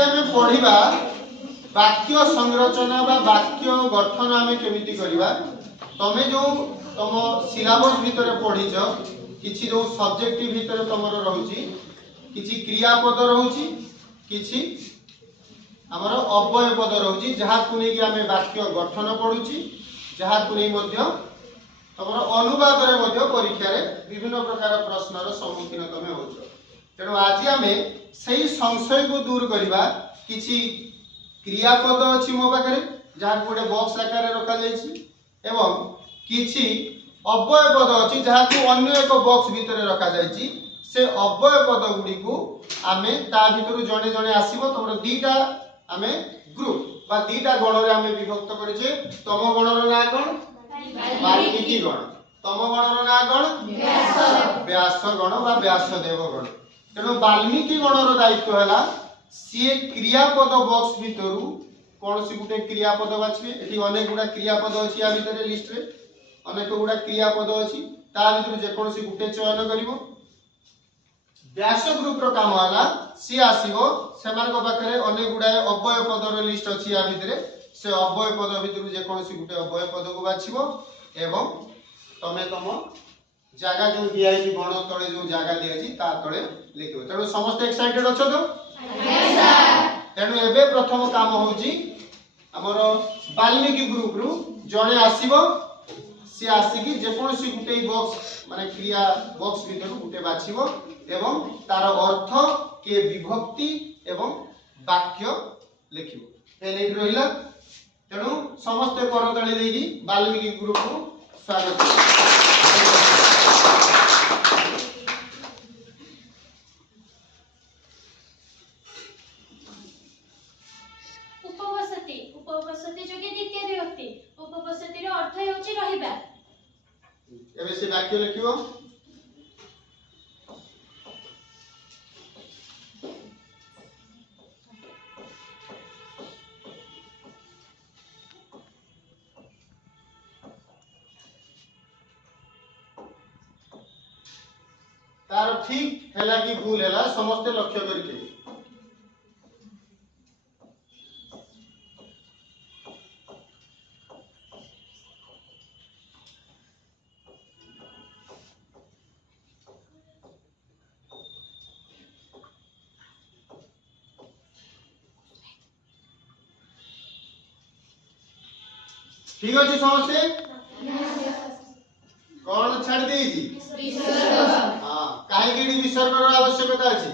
आम पढ़ा वाक्य संरचना बा वाक्य गठन आम केमिति करबा तमे जो तुम सिलेबस भितर पढ़ीच किछि जो सब्जेक्ट भितर तुमर रहउची किछि क्रियापद रहउची किछि हमर अव्यय पद रहउची जहा को नै कि आम वाक्य गठन पढुची जहा को नै मध्य तुमर अनुवाद रे मध्य परीक्षा रे विभिन्न प्रकार प्रश्नर सम्मुखीन तमे होछ। तेणु आज आम सही संशय को दूर करवा किछि क्रियापद अछि मो पाखरे जहा गोटे बॉक्स आकार रे रखा जायछि एवं किछि अव्यय पद अछि जहा को अन्य एक बॉक्स भितर रखा जायछि से अव्यय पद गुडी को आमे ता भितर जणे जणे आसीबो तमरो दीटा आमे ग्रुप बा दीटा गण रे आमे विभक्त करिजे। तम गणर ना कोन वाल्मीकि गण, तम गणर ना कोन व्यास गण बा व्यासदेव गण। तेणु वाल्मीकि गणर दायित्व है सी क्रियापद बॉक्स भितर कौन सी गोटे क्रियापद बाछबे। एठी अनेक गुडा क्रियापद अछि आ भितर लिस्ट रे अनेक गुडा क्रियापद अछि ता भितर जे कौन सी गोटे चयन करिवो। व्यास ग्रुप रो काम हला सी आसीबो सेमान को पाखरे अनेक गुडा अव्यय पदर लिस्ट अछि आ भितर से अव्यय पद भितर जे कौन सी गोटे अव्यय पद को बाछिबो एवं तमे तम जागा जो दियाई गण तळे जो जागा दियाई ता तळे लिखिबो। तेणु समस्त एक्साइटेड अछ तो यस सर। तेणु एबे प्रथम काम होउची हमर वाल्मीकि ग्रुप रु जणे आसीबो सी आसीकी जे कोनसी गुटे बॉक्स माने क्रिया बॉक्स भीतर गुटे बाछिबो एवं तार अर्थ के विभक्ति एवं वाक्य लिखिबो। ए लेट रहिला। तेणु समस्त करतळी देगी वाल्मीकि ग्रुप रु स्वागत। उपवसति जोगे द्वितीय विभक्ति उपवसति रो अर्थ हेउची रहिबा। एबे से वाक्य लिखिबो। तार ठीक हैला कि भूल हैला समस्त लक्ष्य करके ठीक अछि समस्ते कौन छाड़ देइछि विसर्ग। हां काहे कि विसर्ग रो आवश्यकता अछि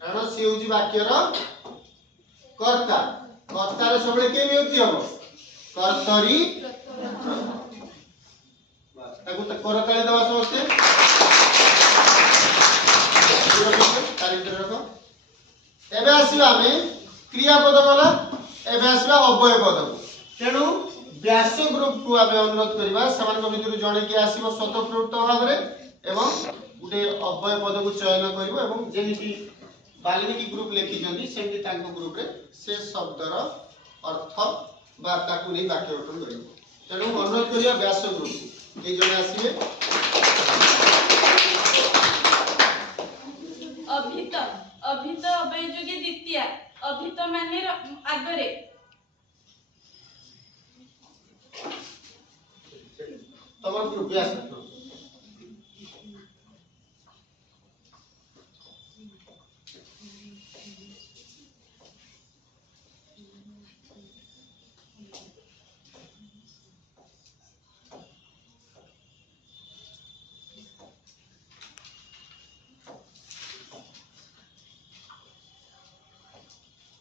कारण से होछि वाक्य रो कर्ता। कर्ता रे सबले के विभक्ति हबो कर्तरी बस ताकू त करताले दवा समस्ते तारीख रखो। एबे आसीबा हमें क्रियापद गला एबे आसीबा अव्यय पद को। तेणु व्यास ग्रुप को आबे अनुरोध करबा समान को भितर जणे के आसीबो स्वतःस्फूर्त भाव रे एवं गुटे अव्यय पद को चयन करबो एवं जेमिति वाल्मीकि ग्रुप लेखि जंदी सेमि तांको ग्रुप रे से शब्दर अर्थ वार्ता को नै वाक्य गठन करबो। तेणु अनुरोध करिया व्यास ग्रुप ए जणे आसीबे। अभित अभित अव्यय जोगे द्वितीय अभित माने आगरे तमर ग्रुप व्यास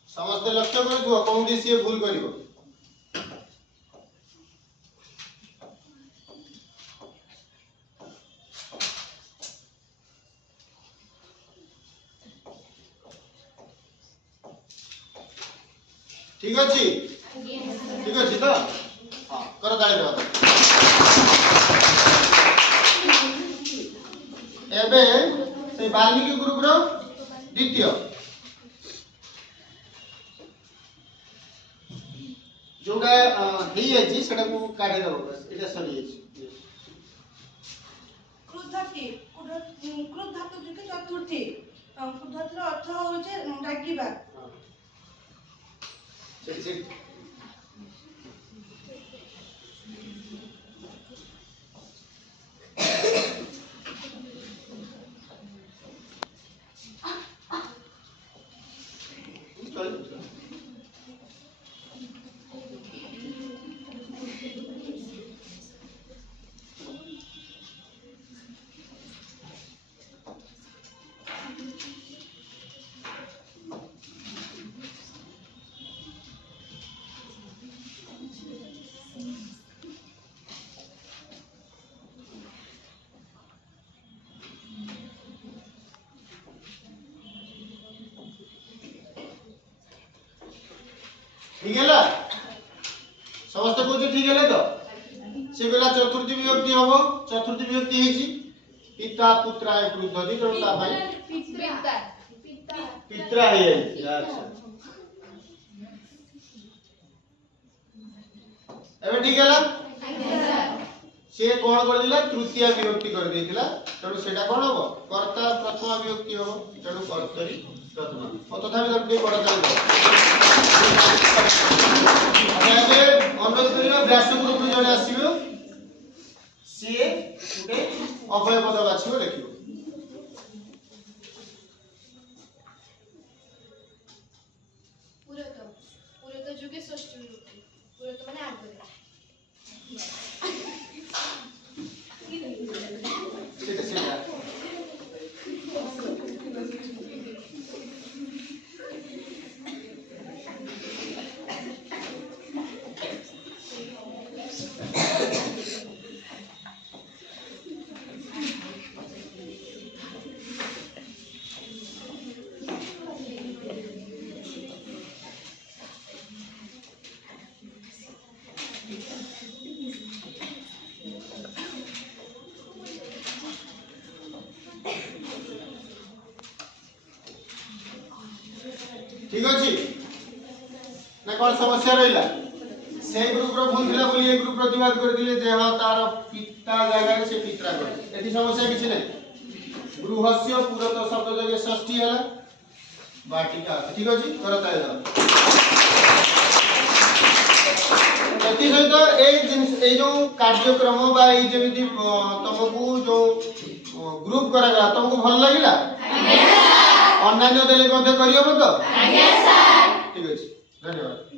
समस्त लक्ष्य कर कोउडी से भूल करिवो। ठीक अछि ठीक अछि तो हां कर दाई दो। एबे से वाल्मीकि ग्रुप रो द्वितीय जोडा हेई अछि सेटा को काढे दबो बस एटा सरी अछि। क्रुद्धति क्रुद्ध धातु जोगे चतुर्थी क्रुद्धतिर अर्थ होचे रागिबा ସେଠି ସେଠି ठीक है समस्त कुछ ठीक है तो से गला चतुर्थी विभक्ति हबो चतुर्थी विभक्ति हेची पिता पुत्राय वृद्धति तो ता भाई पित्रा है अच्छा एबे ठीक है से कोन कर दिला तृतीय विभक्ति कर देथिला तणु सेटा कोन हबो कर्ता प्रथम विभक्ति हबो तणु कर्तरी प्रथम तथा भी दर्पे बड़ा जाय ଏବେ ଅନୁରୋଧ କରିବା ବ୍ୟାସ ଗ୍ରୁପରୁ ଜଣେ ଆସିବ ସିଏ ଗୋଟେ ଅଭୟ ପଦ ବାଛିବ ଲେଖିବ পুরত পুরত যুগে ষষ্ঠী বিভক্তি পুরত মানে আগরে সেটা সেটা ठीक अछि ना कोन समस्या रहिला से ग्रुप रो भूल थिला बोली ए ग्रुप प्रतिवाद कर दिले जे हां तार पिता जगह से पित्रा कर एति समस्या किछि नै गृहस्य पुरत शब्द जगह षष्ठी हला वाटिका ठीक अछि करता है एति सहित ए जिंस ए जो कार्यक्रम बा ए जेमिति तुमको जो ग्रुप करा गला तुमको भल लागिला अन्य देले मध्ये करियो तो ठीक अछि धन्यवाद।